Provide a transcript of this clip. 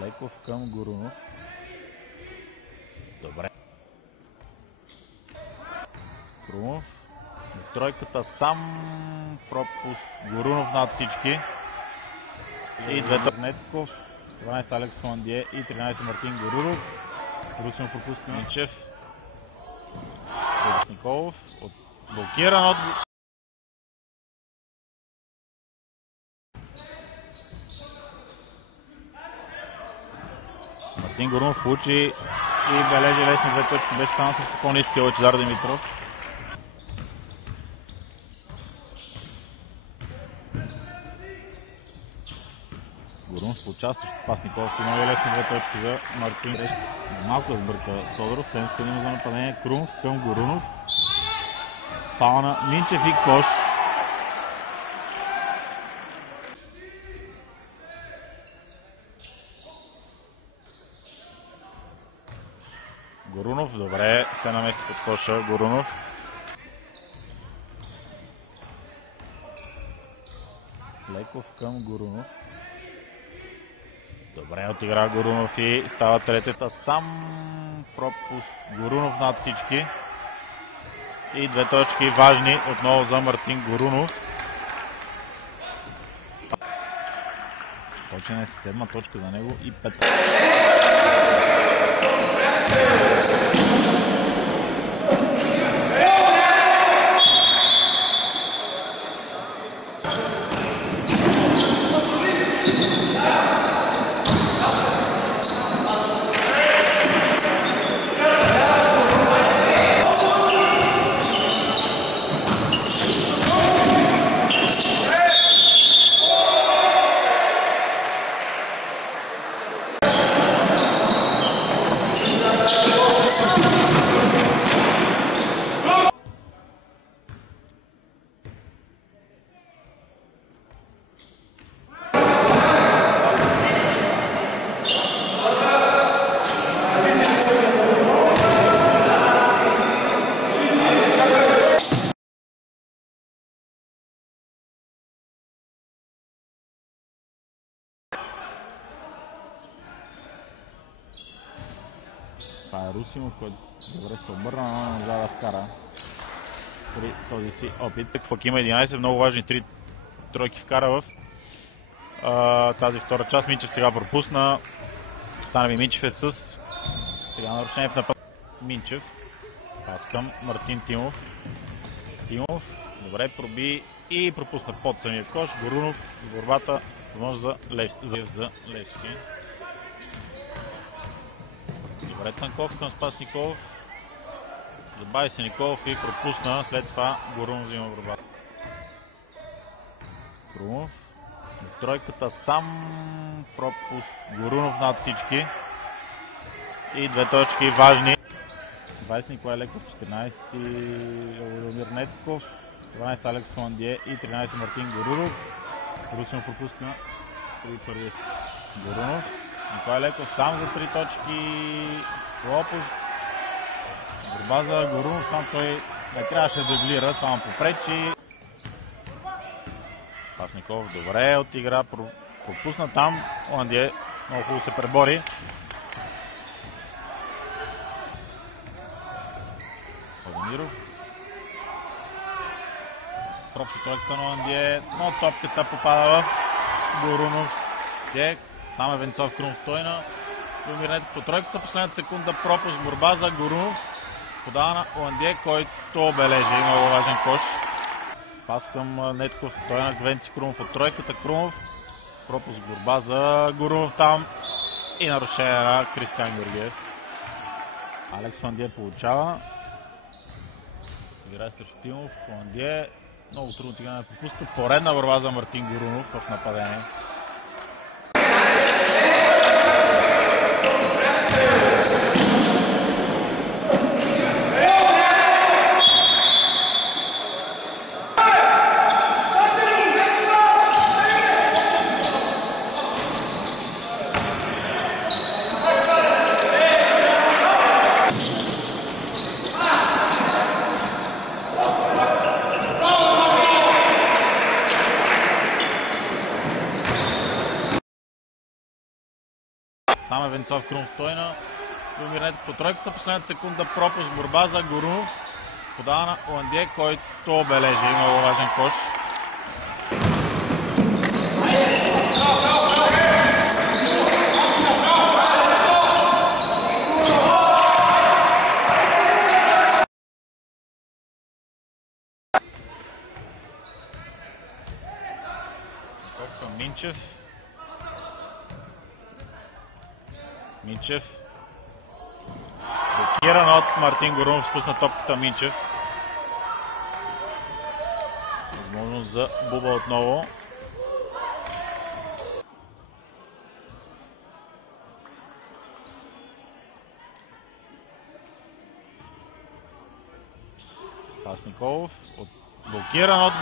Леков към Горунов. Добре. Крумов. Тройката сам пропуск. Горунов над всички. И двете Нетков. 12 Алекс Холандие и 13 Мартин Горунов. Русинов пропуска Минчев. Николов. Блокиран от... Мартин Горунов получи и бележи лесни две точки. Беше станал с по-ниски Лъчезар Димитров. Горунов участващ пас Николов. Има лесни две точки за Мартин. Малко сбърка Тодоров. След необходимо за нападение. Крумов към Горунов. Фаул на Минчев и кош. Горунов, добре, се намести под коша. Горунов. Леков към Горунов. Добре отигра Горунов и става третата. Сам пропуск. Горунов над всички. И две точки важни отново за Мартин Горунов. Почне с седма точка за него и пета. Това е Русинов, който добре се обърна, но не можа да вкара при този си опит. Пък има 11 много важни три тройки вкара в тази втора част. Минчев сега пропусна. Станеви Минчев е с сега нарушение в напад. Минчев. Пас към Мартин Тимов. Тимов. Добре проби и пропусна под самия кош. Горунов в борбата. Възможност за Левски. Добре Цанков към Спас Николов. Забави се Николов и пропусна. След това Горунов взима борбата. Крумов. Тройката сам пропуск. Горунов над всички. И две точки важни. 20 Николай Леков, 14 Лудомир Нетков, 12 Алекс Холандие и 13 Мартин Горунов. Русинов пропуска при първия. Горунов. Николай Леков сам за 3 точки. Пропуск. Борба за Горунов. Там той не трябваше да дублира. Това му попречи. Пас Николов добре отигра. Пропусна там. Холандие много хубаво се пребори. Владимиров. Пропуск тройката на Холандие. Но топката попада в Горунов. Сам е Венцов Крумов стойна. Владимир Нетков по тройката. Последната секунда пропуск. Борба за Горунов. Подава на Холандие, който бележи. Много важен кош. Пас към Нетков. Стойна Венци Крумов от тройката. Крумов. Пропуск. Борба за Горунов там. И нарушение на Кристиан Георгиев. Алекс Холандие получава. Играе срещу Тимов. Холандие. Много трудно тига не пропуска. Поредна борба за Мартин Горунов в нападение. Венцов Крумов. Той на Любомир по тройката. Последната секунда пропуск, борба за Горунов. Подава на Оландие, който обележи. Много важен кош. Минчев. Минчев. Блокиран от Мартин Горунов, спусна топката Минчев. Възможност за Буба отново. Спас Николов. Блокиран от